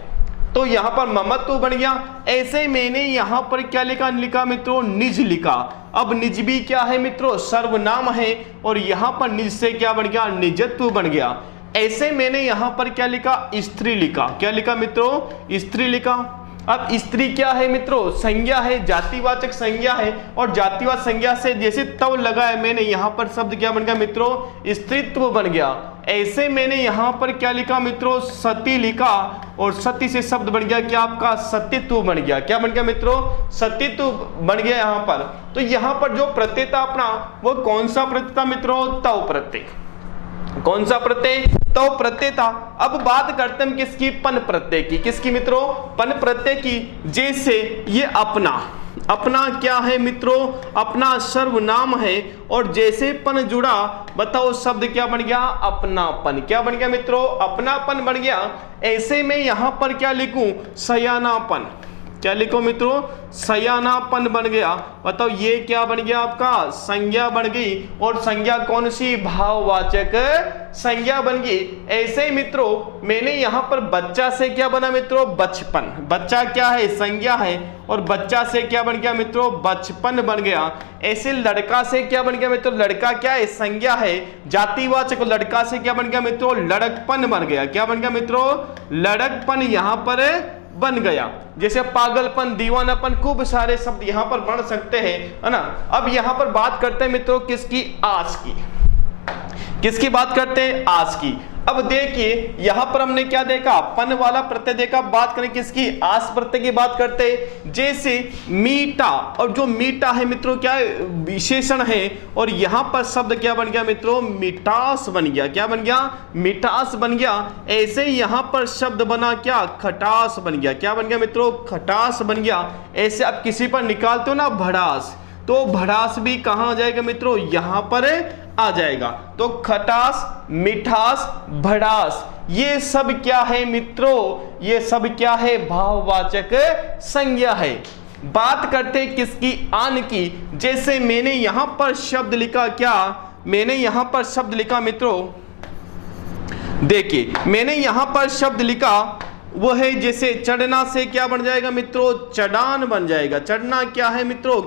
तो यहां पर ममत्व बन गया। ऐसे मैंने यहां पर क्या लिखा मित्रों, निज लिखा। अब निज भी क्या है मित्रों, सर्वनाम है। और यहां पर निज से क्या बन गया, निजत्व बन गया। ऐसे मैंने यहां पर क्या लिखा, स्त्री लिखा। क्या लिखा मित्रों, स्त्री लिखा। अब स्त्री क्या है मित्रों, संज्ञा है, जातिवाचक संज्ञा है। और जातिवाचक संज्ञा से जैसे तव लगा है मैंने यहां पर शब्द क्या बन गया मित्रों, स्त्रीत्व बन गया। ऐसे मैंने यहां पर क्या लिखा मित्रों, सती लिखा। और सती से शब्द बन गया क्या आपका, सतीत्व बन गया। क्या बन गया मित्रों, सतीत्व बन गया यहां पर। तो यहां पर जो प्रत्यय था अपना वो कौन सा प्रत्यय था मित्रों, तव प्रत्यय। कौन सा प्रत्यय? तो प्रत्यय था। अब बात करते हैं किसकी? पन प्रत्यय की। किसकी मित्रों? पन प्रत्यय की। जैसे ये अपना, अपना क्या है मित्रों? अपना सर्वनाम है, और जैसे पन जुड़ा, बताओ शब्द क्या बन गया? अपनापन। क्या बन गया मित्रों? अपनापन बन गया। ऐसे में यहां पर क्या लिखूं? सयानापन। क्या लिखो मित्रों? सयानापन बन गया। बताओ ये क्या बन गया आपका? संज्ञा बन गई। और संज्ञा कौन सी? भाववाचक संज्ञा बन गई। ऐसे ही मित्रों मैंने यहां पर बच्चा से क्या बना मित्रों? बचपन। बच्चा क्या है? संज्ञा है, और बच्चा से क्या बन गया मित्रों? बचपन बन गया। ऐसे लड़का से क्या बन गया मित्रों? लड़का क्या है? संज्ञा है, जातिवाचक। लड़का से क्या बन गया मित्रों? लड़कपन बन गया। क्या बन गया मित्रों? लड़कपन यहां पर बन गया। जैसे पागलपन, दीवानापन, खूब सारे शब्द यहां पर बन सकते हैं, है ना। अब यहां पर बात करते हैं मित्रों किसकी? आस की। किसकी बात करते हैं? आस की। अब देखिए यहां पर हमने क्या देखा? पन वाला प्रत्यय देखा। बात करें किसकी? आस प्रत्यय की बात करते हैं। जैसे मीठा, और जो मीठा है मित्रों क्या है? विशेषण है, और यहां पर शब्द क्या बन गया मित्रों? मिठास बन गया। क्या बन गया? मिठास बन गया। ऐसे यहां पर शब्द बना क्या? खटास बन गया। क्या बन गया मित्रों? खटास बन गया। ऐसे आप किसी पर निकालते हो ना भड़ास, तो भड़ास भी कहां आ जाएगा मित्रों? यहां पर आ जाएगा। तो खटास, मिठास, भड़ास, ये सब क्या है मित्रों? ये सब क्या है? भाववाचक संज्ञा है। बात करते किसकी? आन की। जैसे मैंने यहां पर शब्द लिखा क्या? मैंने यहां पर शब्द लिखा मित्रों, देखिए मैंने यहां पर शब्द लिखा, वो है जैसे चढ़ना से क्या बन जाएगा मित्रों? चढ़ान बन जाएगा। चढ़ना क्या है मित्रों?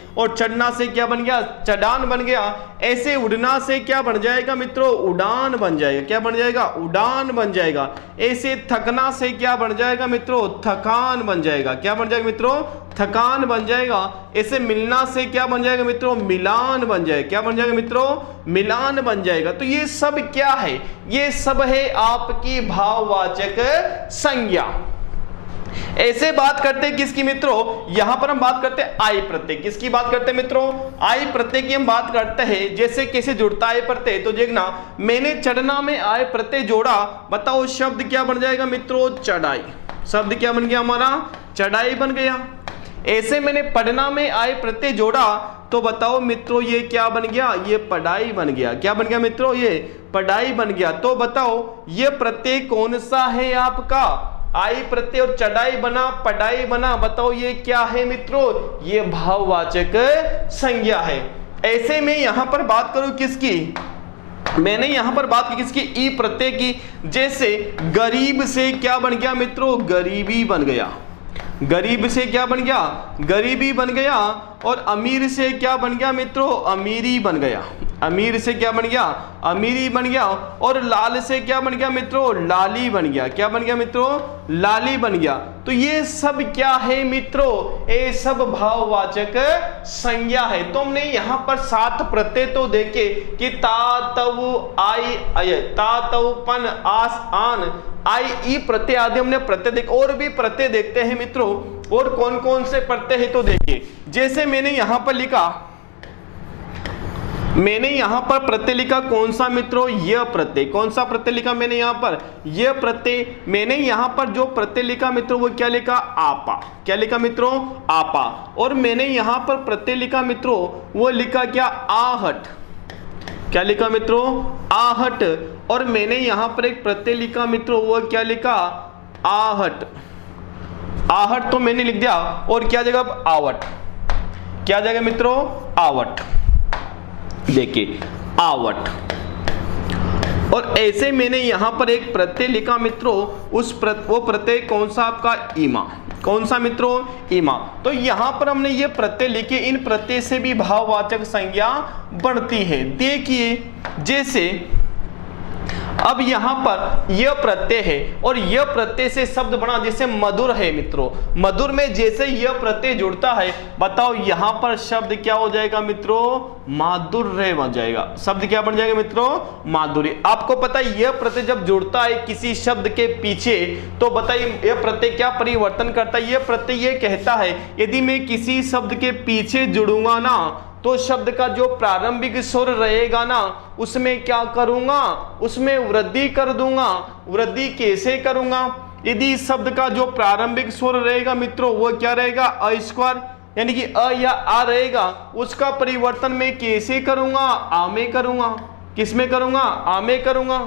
और चढ़ना से क्या बन गया? चढ़ान बन गया। ऐसे उड़ना से क्या बन जाएगा मित्रों? उड़ान बन जाएगा। क्या बन जाएगा? उड़ान बन जाएगा। ऐसे थकना से क्या बन जाएगा मित्रों? थकान बन जाएगा। क्या बन जाएगा मित्रों? थकान बन जाएगा। ऐसे मिलना से क्या बन जाएगा मित्रों? मिलान बन जाएगा। क्या बन जाएगा मित्रों? मिलान बन जाएगा। तो ये सब क्या है? ये सब है आपकी भाववाचक संज्ञा। ऐसे बात करते हैं किसकी मित्रों? यहां पर हम बात करते हैं आई प्रत्यय। किसकी बात करते हैं मित्रों? आई प्रत्यय की हम बात करते हैं। जैसे कैसे जुड़ता है प्रत्यय, तो देखना मैंने चढ़ना में आय प्रत्यय जोड़ा, बताओ शब्द क्या बन जाएगा मित्रों? चढ़ाई। शब्द क्या बन गया हमारा? चढ़ाई बन गया। ऐसे मैंने पढ़ना में आय प्रत्यय जोड़ा, तो बताओ मित्रों ये क्या बन गया? ये पढ़ाई बन गया। क्या बन गया मित्रों? ये पढ़ाई बन गया। तो बताओ ये प्रत्यय कौन सा है आपका? आई प्रत्यय, और चढ़ाई बना, पढ़ाई बना, बताओ ये क्या है मित्रों? ये भाववाचक संज्ञा है। ऐसे में यहां पर बात करूं किसकी? मैंने यहां पर बात की किसकी? ई प्रत्यय की। जैसे गरीब से क्या बन गया मित्रों? गरीबी बन गया। गरीब से क्या बन गया? गरीबी बन गया। और अमीर से क्या बन गया मित्रों? अमीरी बन गया। अमीर से क्या बन गया? अमीरी बन गया। और लाल से क्या बन गया मित्रों? लाली बन गया। क्या बन गया मित्रों? लाली बन गया। तो ये सब क्या है मित्रों? ये सब भाववाचक संज्ञा है। तो हमने यहां पर 7 प्रत्यय तो देखे कि ता, तव, आई, अय, ता, तव, पन, आस, आन, आई, ई प्रत्यय आदि हमने प्रत्यय देखे। और भी प्रत्यय देखते हैं मित्रों, और कौन कौन से प्रत्यय है तो देखिए। जैसे मैंने यहां पर लिखा, मैंने यहां पर प्रत्यय लिखा कौन सा मित्रों? यह प्रत्यय। कौन सा प्रत्यय लिखा मैंने यहां पर? यह प्रत्यय। मैंने यहां पर जो प्रत्यय लिखा मित्रों वो क्या लिखा? आपा। क्या लिखा मित्रों? आपा। और मैंने यहां पर प्रत्यय लिखा मित्रों वो लिखा क्या? आहट। क्या लिखा मित्रों? आहट। और मैंने यहां पर एक प्रत्यय लिखा मित्रों वो क्या लिखा? आहट। आहट तो मैंने लिख दिया, और क्या जगह? आवट। क्या जगह मित्रों? आवट। देखिए आवट। और ऐसे मैंने यहां पर एक प्रत्यय लिखा मित्रों, वो प्रत्यय कौन सा आपका? ईमा। कौन सा मित्रों? ईमा। तो यहां पर हमने ये प्रत्यय लिखे। इन प्रत्यय से भी भाववाचक संज्ञा बढ़ती है। देखिए जैसे अब यहां पर यह प्रत्यय है, और यह प्रत्यय से शब्द बना जैसे मधुर है मित्रों। मधुर में जैसे यह प्रत्यय जुड़ता है, बताओ यहां पर शब्द क्या हो जाएगा मित्रों? माधुर्य बन जाएगा। शब्द क्या बन जाएगा मित्रों? माधुर्य। आपको पता है यह प्रत्यय जब जुड़ता है किसी शब्द के पीछे, तो बताइए यह प्रत्यय क्या परिवर्तन करता है? यह प्रत्यय यह कहता है यदि मैं किसी शब्द के पीछे जुड़ूंगा ना, तो तो शब्द का जो प्रारंभिक स्वर रहेगा ना उसमें क्या करूंगा, उसमें वृद्धि कर दूंगा। वृद्धि कैसे करूंगा, यदि शब्द का जो प्रारंभिक स्वर रहेगा मित्रों वो क्या रहेगा, अ स्क्वायर, यानी कि अ या आ रहेगा, उसका परिवर्तन मैं कैसे करूंगा, आ में करूंगा। किस में करूंगा, आ में करूंगा।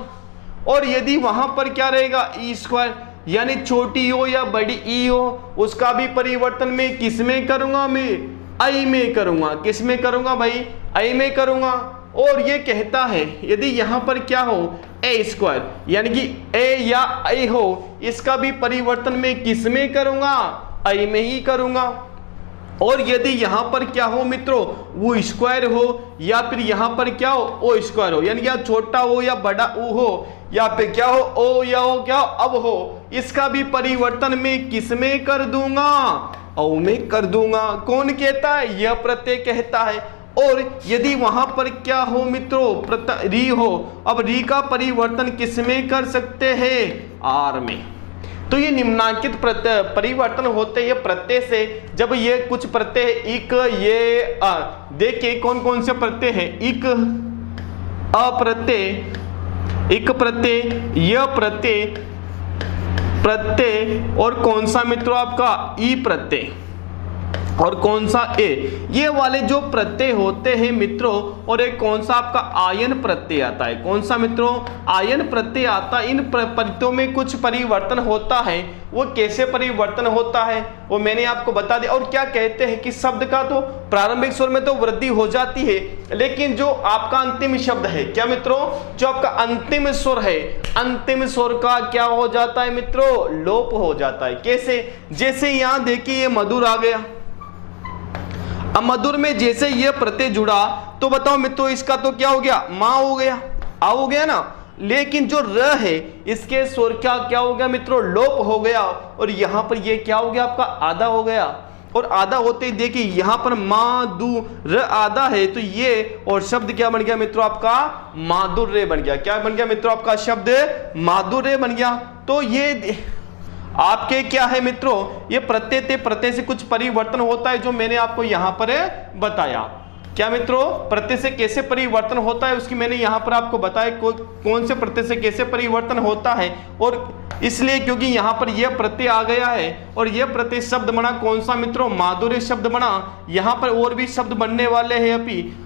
और यदि वहां पर क्या रहेगा, ई स्क्वायर, यानी छोटी ओ या बड़ी ई हो, उसका भी परिवर्तन मैं किस में करूंगा, मैं आई में करूंगा। किस में करूंगा भाई, आई में करूंगा। और ये कहता है यदि यहां पर क्या हो, ए स्क्वायर, यानी कि ए या आई हो, इसका भी परिवर्तन मैं किस में करूंगा, आई में ही करूंगा। और यदि यहां पर क्या हो मित्रों, वो स्क्वायर हो या फिर यहां पर क्या हो, ओ स्क्वायर हो, यानी कि छोटा हो या बड़ा ओ हो, या फिर क्या हो, ओ या ओ क्या अब हो, इसका भी परिवर्तन मैं किस में कर दूंगा, औ में कर दूंगा। कौन कहता है, यह प्रत्यय कहता है। और यदि वहां पर क्या हो मित्रों, री हो, अब री का परिवर्तन किस में कर सकते हैं, आर में। तो ये निम्नांकित परिवर्तन होते हैं प्रत्यय से। जब ये कुछ प्रत्यय इक, ये देखिए कौन कौन से प्रत्यय हैं, इक अप्रत्यय, इक प्रत्यय, य प्रत्यय, प्रत्यय, और कौन सा मित्रों आपका ई प्रत्यय, और कौन सा ए, ये वाले जो प्रत्यय होते हैं मित्रों। और एक कौन सा आपका आयन प्रत्यय आता है, कौन सा मित्रों, आयन प्रत्यय आता है। इन प्रत्ययों में कुछ परिवर्तन होता है, वो कैसे परिवर्तन होता है वो मैंने आपको बता दिया। और क्या कहते हैं कि शब्द का तो प्रारंभिक स्वर में तो वृद्धि हो जाती है, लेकिन जो आपका अंतिम शब्द है, क्या मित्रों, जो आपका अंतिम स्वर है, अंतिम स्वर का क्या हो जाता है मित्रों, लोप हो जाता है। कैसे, जैसे यहां देखिए ये मधुर आ गया, अब मधुर में जैसे ये प्रत्यय जुड़ा तो बताओ मित्रों इसका तो क्या हो गया, मां हो गया, आ हो गया ना। लेकिन जो र है इसके स्वर का क्या हो गया मित्रों, लोप हो गया। और यहां पर ये क्या हो गया, आपका आधा हो गया। और आधा होते ही देखिए यहां पर माधु र आधा है, तो ये और शब्द क्या बन गया मित्रों, आपका माधुर्य बन गया। क्या बन गया मित्रों, आपका शब्द माधुर्य बन गया। तो ये आपके क्या है मित्रों, ये प्रत्यय से कुछ परिवर्तन होता है, जो मैंने आपको यहां पर बताया। क्या मित्रों, प्रत्यय से कैसे परिवर्तन होता है उसकी मैंने यहां पर आपको बताया, कौन से प्रत्यय से कैसे परिवर्तन होता है। और इसलिए क्योंकि यहां पर यह प्रत्यय आ गया है और यह प्रत्यय शब्द बना कौन सा मित्रों, माधुर्य शब्द बना। यहां पर और भी शब्द बनने वाले हैं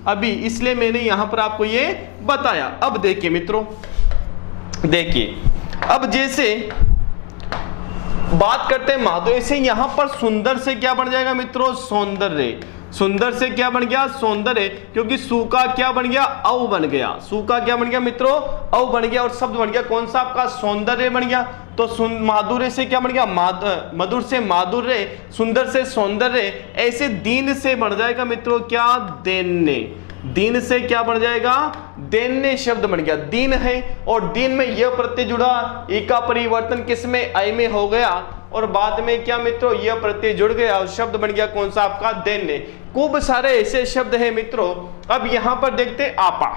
अभी, इसलिए मैंने यहां पर आपको ये बताया। अब देखिए मित्रों, देखिए अब जैसे बात करते हैं माधुर्य से, यहां पर सुंदर से क्या बन जाएगा मित्रों, सौंदर्य। सुंदर से क्या बन गया, सौंदर्य, क्योंकि सु का क्या बन गया, औ बन गया। सु का क्या बन गया मित्रों, औ बन गया, और शब्द बन गया कौन सा आपका, सौंदर्य बन गया। तो माधुर्य से क्या बन गया, मधुर से माधुर्य, सुंदर से सौंदर्य। ऐसे दीन से बन जाएगा मित्रों क्या, दैन्य। दीन से क्या बन जाएगा, दैन्य शब्द बन गया। दीन है और दीन में यह प्रत्यय जुड़ा, ई का परिवर्तन किस में, आई में हो गया। और बाद में क्या मित्रों, यह प्रत्यय जुड़ गया और शब्द बन गया कौन सा आपका, दैन्य। खूब सारे ऐसे शब्द हैं मित्रों। अब यहां पर देखते आपा,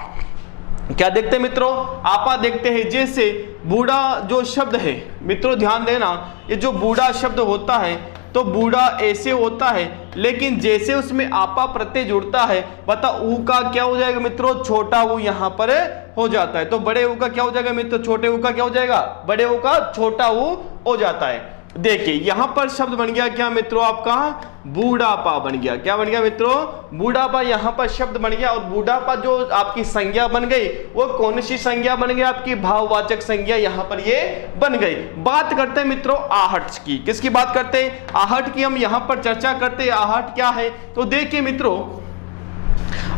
क्या देखते हैं मित्रों, आपा देखते हैं। जैसे बूढ़ा जो शब्द है मित्रों, ध्यान देना, ये जो बूढ़ा शब्द होता है तो बूढ़ा ऐसे होता है, लेकिन जैसे उसमें आपा प्रत्यय जुड़ता है, बता ऊ का क्या हो जाएगा मित्रों, छोटा ऊ यहां पर हो जाता है। तो बड़े ऊ का क्या हो जाएगा मित्रों, छोटे ऊ का क्या हो जाएगा, बड़े ऊ का छोटा ऊ हो जाता है। देखिए यहां पर शब्द बन गया क्या मित्रों, आपका बूढ़ापा बन गया। क्या बन गया मित्रों, बूढ़ापा। यहां पर शब्द बन गया। और बूढ़ापा जो आपकी संज्ञा बन गई, वो कौन सी संज्ञा बन गई, आपकी भाववाचक संज्ञा यहां पर ये बन गई। बात करते हैं मित्रों आहट की। किसकी बात करते हैं, आहट की। हम यहां पर चर्चा करते हैं आहट क्या है। तो देखिए मित्रों,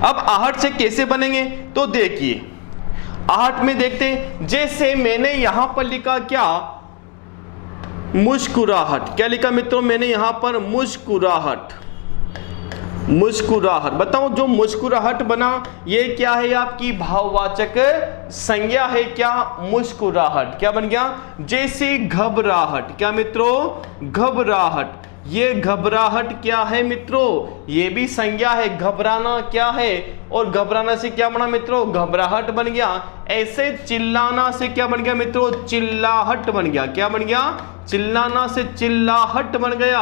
अब आहट से कैसे बनेंगे, तो देखिए आहट में देखते हैं। जैसे मैंने यहां पर लिखा क्या, मुस्कुराहट। क्या लिखा मित्रों, मैंने यहां पर मुस्कुराहट, मुस्कुराहट। बताओ जो मुस्कुराहट बना ये क्या है, आपकी भाववाचक संज्ञा है। क्या, मुस्कुराहट। क्या बन गया, जैसे घबराहट। क्या मित्रों, घबराहट। ये घबराहट क्या है मित्रों, ये भी संज्ञा है। घबराना क्या है, और घबराना से क्या बना मित्रों, घबराहट बन गया। ऐसे चिल्लाना से क्या बन गया मित्रों, चिल्लाहट बन गया। क्या बन गया, चिल्लाना से चिल्लाहट बन गया।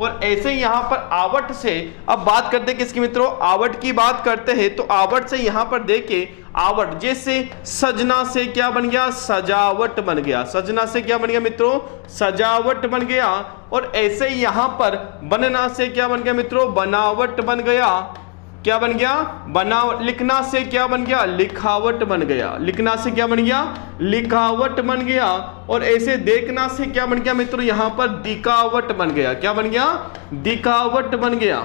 और ऐसे यहाँ पर आवट से अब बात करते हैं किसकी मित्रों, आवट की बात करते हैं। तो आवट से यहाँ पर देखिए आवट, जैसे सजना से क्या बन गया, सजावट बन गया। सजना से क्या बन गया मित्रों, सजावट बन गया। और ऐसे यहाँ पर बनना से क्या बन गया मित्रों, बनावट बन गया। क्या बन गया, बनावट। लिखना से क्या बन गया, लिखावट बन गया। लिखना से क्या बन गया, लिखावट बन गया। और ऐसे देखना से क्या बन गया मित्रों, यहाँ पर दिखावट बन गया। क्या बन गया, दिखावट बन गया।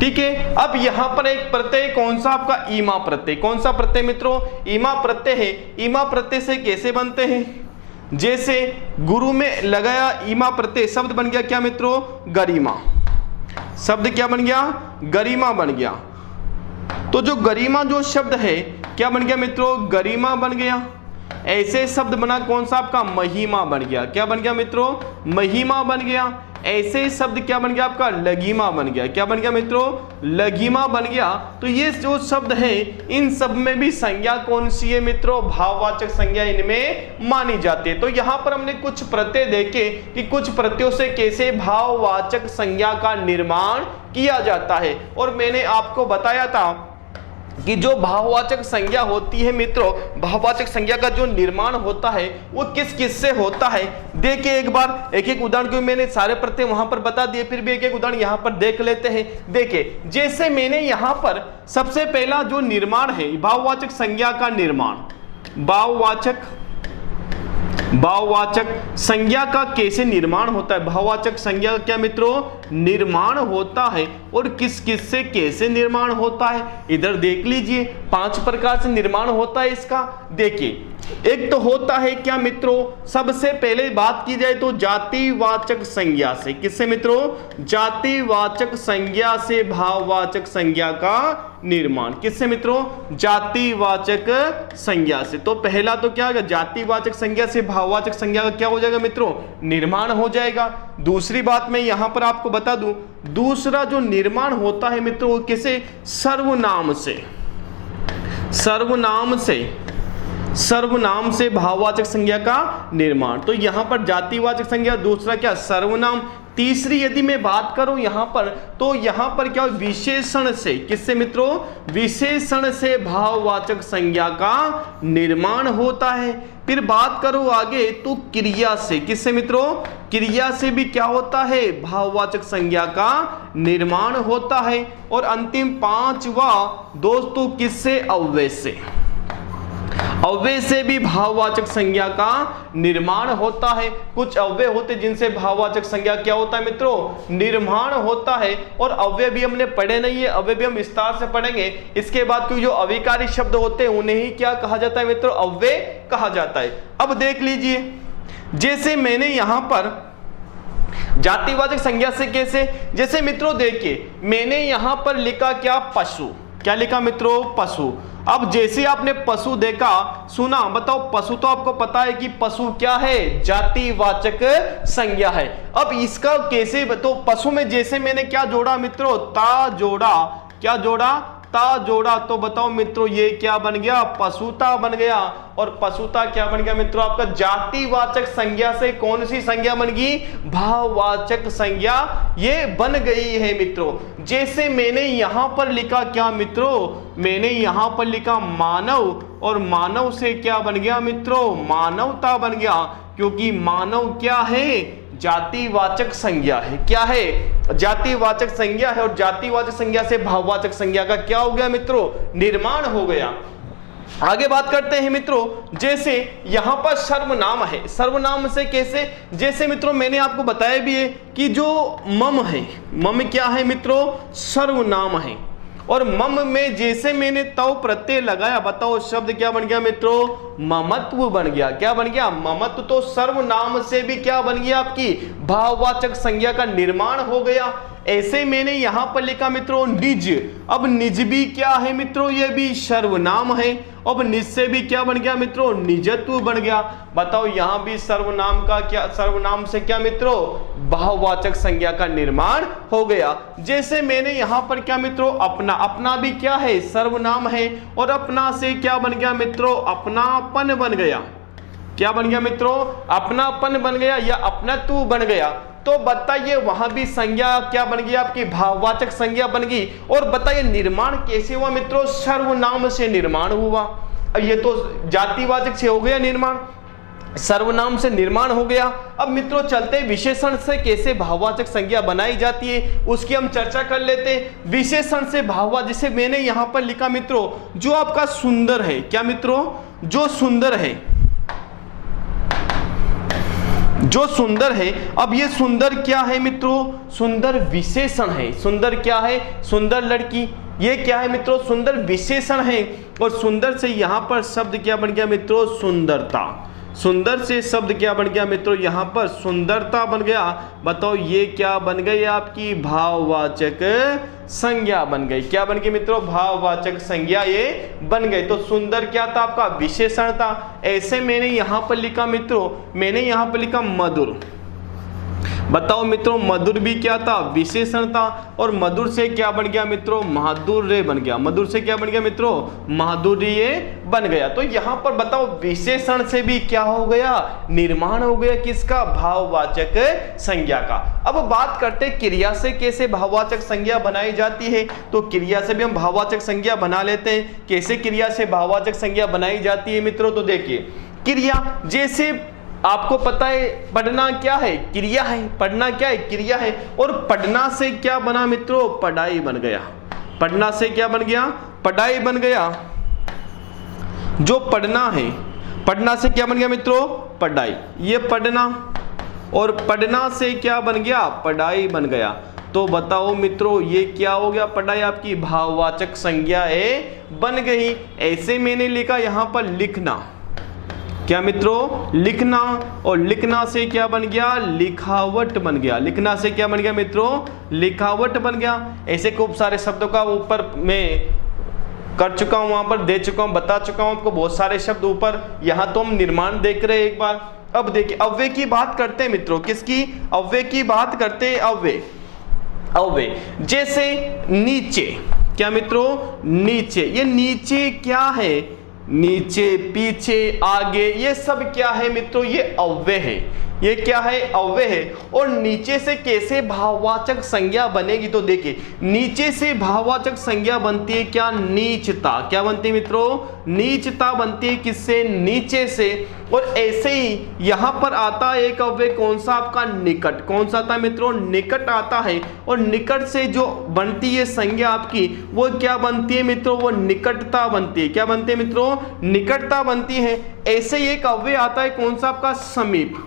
ठीक है, अब यहां पर एक प्रत्यय कौन सा आपका, ईमा प्रत्यय। कौन सा प्रत्यय मित्रों, ईमा प्रत्यय है। ईमा प्रत्यय से कैसे बनते हैं, जैसे गुरु में लगाया ईमा प्रत्यय, शब्द बन गया क्या मित्रों, गरिमा। शब्द क्या बन गया, गरिमा बन गया। तो जो गरिमा जो शब्द है क्या बन गया मित्रों, गरिमा बन गया। ऐसे शब्द बना कौन सा आपका, महिमा बन गया। क्या बन गया मित्रों, महिमा बन गया। ऐसे शब्द क्या बन गया आपका, लघिमा बन गया। क्या बन गया मित्रों, लघिमा बन गया। तो ये जो शब्द है इन सब में भी संज्ञा कौन सी है मित्रों, भाववाचक संज्ञा इनमें मानी जाती है। तो यहाँ पर हमने कुछ प्रत्यय देखे कि कुछ प्रत्ययों से कैसे भाववाचक संज्ञा का निर्माण किया जाता है। और मैंने आपको बताया था कि जो भाववाचक संज्ञा होती है मित्रों, भाववाचक संज्ञा का जो निर्माण होता है वो किस किस से होता है। देखिए एक बार एक एक उदाहरण, क्योंकि मैंने सारे प्रत्यय वहां पर बता दिए, फिर भी एक एक उदाहरण यहां पर देख लेते हैं। देखिए जैसे मैंने यहां पर सबसे पहला जो निर्माण है भाववाचक संज्ञा का निर्माण, भाववाचक संज्ञा का कैसे निर्माण होता है। भाववाचक संज्ञा का क्या मित्रों, निर्माण होता है। और किस किस से कैसे निर्माण होता है, इधर देख लीजिए 5 प्रकार से निर्माण होता है इसका। देखिए एक तो होता है क्या मित्रों, सबसे पहले बात की जाए तो जातिवाचक संज्ञा से। किससे मित्रों, जातिवाचक संज्ञा से भाववाचक संज्ञा का निर्माण। किससे मित्रों, जातिवाचक संज्ञा से। तो पहला तो क्या होगा, जातिवाचक संज्ञा से भाववाचक संज्ञा का क्या हो जाएगा मित्रों, निर्माण हो जाएगा। दूसरी बात मैं यहां पर आपको बता दूं, दूसरा जो निर्माण होता है मित्रों वो किसे, सर्वनाम से। सर्वनाम से भाववाचक संज्ञा का निर्माण। तो यहां पर जातिवाचक संज्ञा, दूसरा क्या, सर्वनाम। तीसरी यदि मैं बात करूं यहां पर, तो यहां पर क्या, विशेषण से। किससे मित्रों, विशेषण से भाववाचक संज्ञा का निर्माण होता है। फिर बात करूं आगे तो क्रिया से। किससे मित्रों, क्रिया से भी क्या होता है, भाववाचक संज्ञा का निर्माण होता है। और अंतिम 5वां दोस्तों किससे, अव्यय से। अव्यय से भी भाववाचक संज्ञा का निर्माण होता है। कुछ अव्यय होते जिनसे भाववाचक संज्ञा क्या होता है मित्रों, निर्माण होता है। और अव्यय भी हमने पढ़े नहीं है, अव्यय भी हम विस्तार से पढ़ेंगे इसके बाद। क्योंकि जो अविकारी शब्द होते हैं उन्हें ही क्या कहा जाता है मित्रों, अव्यय कहा जाता है। अब देख लीजिए जैसे मैंने यहां पर जातिवाचक संज्ञा से कैसे, जैसे मित्रों देखिए मैंने यहां पर लिखा क्या, पशु। क्या लिखा मित्रों, पशु। अब जैसे आपने पशु देखा सुना, बताओ पशु तो आपको पता है कि पशु क्या है, जातिवाचक संज्ञा है। अब इसका कैसे, तो पशु में जैसे मैंने क्या जोड़ा मित्रों, ता जोड़ा। क्या जोड़ा, ता जोड़ा। तो बताओ मित्रों ये क्या बन गया, पशुता बन गया। और पशुता क्या बन गया मित्रों, आपका जातिवाचक संज्ञा से कौन सी संज्ञा बन गई, भाववाचक संज्ञा ये बन गई है मित्रों। जैसे मैंने यहां पर लिखा क्या मित्रों, मैंने यहां पर लिखा मानव, और मानव से क्या बन गया मित्रों, मानवता बन गया। क्योंकि मानव क्या है, जातिवाचक संज्ञा है। क्या है, जातिवाचक संज्ञा है। और जातिवाचक संज्ञा से भाववाचक संज्ञा का क्या हो गया मित्रों, निर्माण हो गया। आगे बात करते हैं मित्रों, जैसे यहां पर सर्वनाम है। सर्वनाम से कैसे, जैसे मित्रों मैंने आपको बताया भी है कि जो मम है, मम क्या है मित्रों, सर्वनाम है। और मम में जैसे मैंने तव प्रत्यय लगाया, बताओ शब्द क्या बन गया मित्रों, ममत्व बन गया। क्या बन गया, ममत्व। तो सर्वनाम से भी क्या बन गया, आपकी भाववाचक संज्ञा का निर्माण हो गया। ऐसे मैंने यहां पर लिखा मित्रों निज। अब निज भी क्या है मित्रों, ये भी सर्वनाम है। अब निज से भी क्या बन गया मित्रों, निजत्व बन गया। बताओ यहां भी सर्वनाम का क्या, सर्वनाम से क्या मित्रों, भाववाचक संज्ञा का निर्माण हो गया। जैसे मैंने यहां पर क्या मित्रों, अपना। अपना भी क्या है, सर्वनाम है। और अपना से क्या बन गया मित्रों, अपनापन बन गया। क्या बन गया मित्रों, अपनापन बन गया या अपनत्व बन गया। तो बताइए वहां भी संज्ञा क्या बन गई आपकी, भाववाचक संज्ञा बन गई। और बताइए निर्माण कैसे हुआ मित्रों, सर्वनाम से निर्माण हुआ। अब ये तो जातिवाचक से हो गया निर्माण, सर्वनाम से निर्माण हो गया। अब मित्रों चलते विशेषण से कैसे भाववाचक संज्ञा बनाई जाती है उसकी हम चर्चा कर लेते हैं। विशेषण से भाववाचक, जैसे मैंने यहां पर लिखा मित्रों, जो आपका सुंदर है, क्या मित्रों, जो सुंदर है, जो सुंदर है। अब ये सुंदर क्या है मित्रों, सुंदर विशेषण है। सुंदर क्या है, सुंदर लड़की, ये क्या है मित्रों, सुंदर विशेषण है। और सुंदर से यहां पर शब्द क्या बन गया मित्रों, सुंदरता। सुंदर से शब्द क्या बन गया मित्रों, यहां पर सुंदरता बन गया। बताओ ये क्या बन गई, आपकी भाववाचक संज्ञा बन गई। क्या बन गई मित्रों, भाववाचक संज्ञा ये बन गई। तो सुंदर क्या था, आपका विशेषण था। ऐसे मैंने यहां पर लिखा मित्रों, मैंने यहां पर लिखा मधुर। बताओ मित्रों मधुर भी क्या था, विशेषण था। और मधुर से क्या बन गया मित्रों, माधुर्य बन गया। मधुर से क्या बन गया मित्रों, माधुर्य बन गया। तो यहां पर बताओ विशेषण से भी क्या हो गया, निर्माण हो गया, किसका, भाववाचक संज्ञा का। अब बात करते क्रिया से कैसे भाववाचक संज्ञा बनाई जाती है। तो क्रिया से भी हम भाववाचक संज्ञा बना लेते हैं। कैसे क्रिया से भाववाचक संज्ञा बनाई जाती है मित्रों, तो देखिए क्रिया, जैसे आपको पता है पढ़ना क्या है, क्रिया है। पढ़ना क्या है, क्रिया है। और पढ़ना से क्या बना मित्रों, पढ़ाई बन गया। पढ़ना से क्या बन गया, पढ़ाई बन गया। जो पढ़ना है, पढ़ना से क्या बन गया मित्रों, पढ़ाई। ये पढ़ना, और पढ़ना से क्या बन गया, पढ़ाई बन गया। तो बताओ मित्रों ये क्या हो गया, पढ़ाई आपकी भाववाचक संज्ञा बन गई। ऐसे मैंने लिखा यहां पर लिखना, क्या मित्रों, लिखना। और लिखना से क्या बन गया, लिखावट बन गया। लिखना से क्या बन गया मित्रों, लिखावट बन गया। ऐसे खूब सारे शब्दों का ऊपर मैं कर चुका हूं, वहां पर दे चुका हूं, बता चुका हूं आपको बहुत सारे शब्द ऊपर। यहां तो हम निर्माण देख रहे हैं एक बार। अब देखिए अव्यय की बात करते हैं मित्रों, किसकी, अव्यय की बात करते हैं। अव्यय, अव्यय जैसे नीचे, क्या मित्रों, नीचे। ये नीचे क्या है, नीचे, पीछे, आगे, ये सब क्या है मित्रों, ये अव्यय है। ये क्या है, अव्यय है। और नीचे से कैसे भाववाचक संज्ञा बनेगी, तो देखिए नीचे से भाववाचक संज्ञा बनती है क्या, नीचता। क्या बनती है मित्रों, नीचता बनती है, किससे, नीचे से। और ऐसे ही यहां पर आता है एक अव्यय, कौन सा, आपका निकट। कौन सा आता है मित्रों, निकट आता है। और निकट से जो बनती है संज्ञा आपकी, वो क्या बनती है मित्रों, वो निकटता बनती है। क्या बनती है मित्रों, निकटता बनती है। ऐसे ही एक अव्यय आता है, कौन सा, आपका समीप।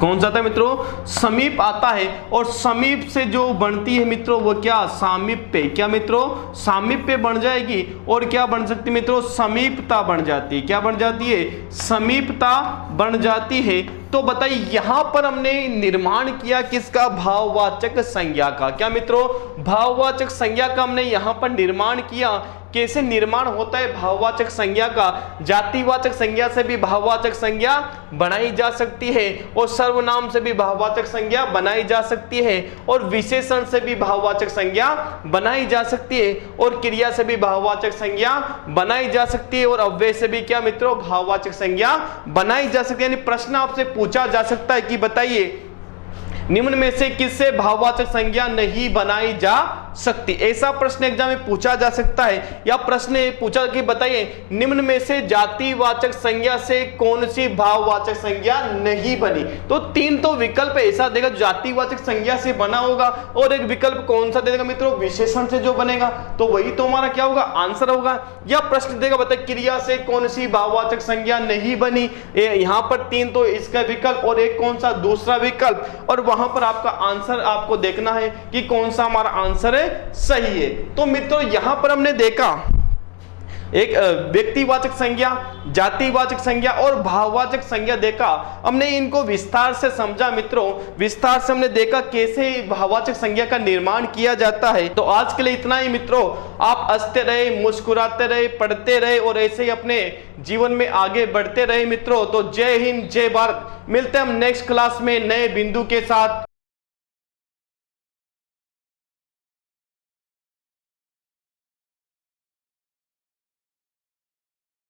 कौन सा आता है मित्रों, समीप आता है। और समीप से जो बनती है मित्रों, वो क्या, सामीप्य। क्या मित्रों, सामीप्य बन जाएगी। और क्या बन सकती है मित्रों, समीपता बन जाती है। क्या बन जाती है, समीपता बन जाती है। तो बताइए यहां पर हमने निर्माण किया किसका, भाववाचक संज्ञा का। क्या मित्रों, भाववाचक संज्ञा का हमने यहां पर निर्माण किया। कैसे निर्माण होता है भाववाचक संज्ञा का, जातिवाचक संज्ञा से भी भाववाचक संज्ञा बनाई जा सकती है। और सर्वनाम से भी भाववाचक संज्ञा बनाई जा सकती है। और विशेषण से भी भाववाचक संज्ञा बनाई जा सकती है। और क्रिया से भी भाववाचक संज्ञा बनाई जा सकती है। और अव्यय से भी क्या मित्रों, भाववाचक संज्ञा बनाई जा सकती है। यानी प्रश्न आपसे पूछा जा सकता है कि बताइए निम्न में से किससे भाववाचक संज्ञा नहीं बनाई जा सकती। ऐसा प्रश्न एग्जाम में पूछा जा सकता है। या प्रश्न पूछा कि बताइए निम्न में से जातिवाचक संज्ञा से कौन सी भाववाचक संज्ञा नहीं बनी। तो तीन तो विकल्प ऐसा देगा जो जातिवाचक संज्ञा से बना होगा। और एक विकल्प कौन सा देगा मित्रों, विशेषण से जो बनेगा। तो वही तो हमारा क्या होगा, आंसर होगा। या प्रश्न देगा बताइए क्रिया से कौन सी भाववाचक संज्ञा नहीं बनी। यहाँ पर तीन तो इसका विकल्प, और एक कौन सा, दूसरा विकल्प। और वहां पर आपका आंसर आपको देखना है कि कौन सा हमारा आंसर सही है। तो मित्रों यहां पर हमने देखा एक व्यक्तिवाचक संज्ञा, जातिवाचक संज्ञा और भाववाचक संज्ञा देखा। हमने इनको विस्तार से समझा मित्रों। विस्तार से हमने देखा कैसे भाववाचक संज्ञा का निर्माण किया जाता है। तो आज के लिए इतना ही मित्रों। आप हंसते रहे, मुस्कुराते रहे, पढ़ते रहे और ऐसे ही अपने जीवन में आगे बढ़ते रहे मित्रों। तो जय हिंद, जय भारत। मिलते हैं हम नेक्स्ट क्लास में नए बिंदु के साथ।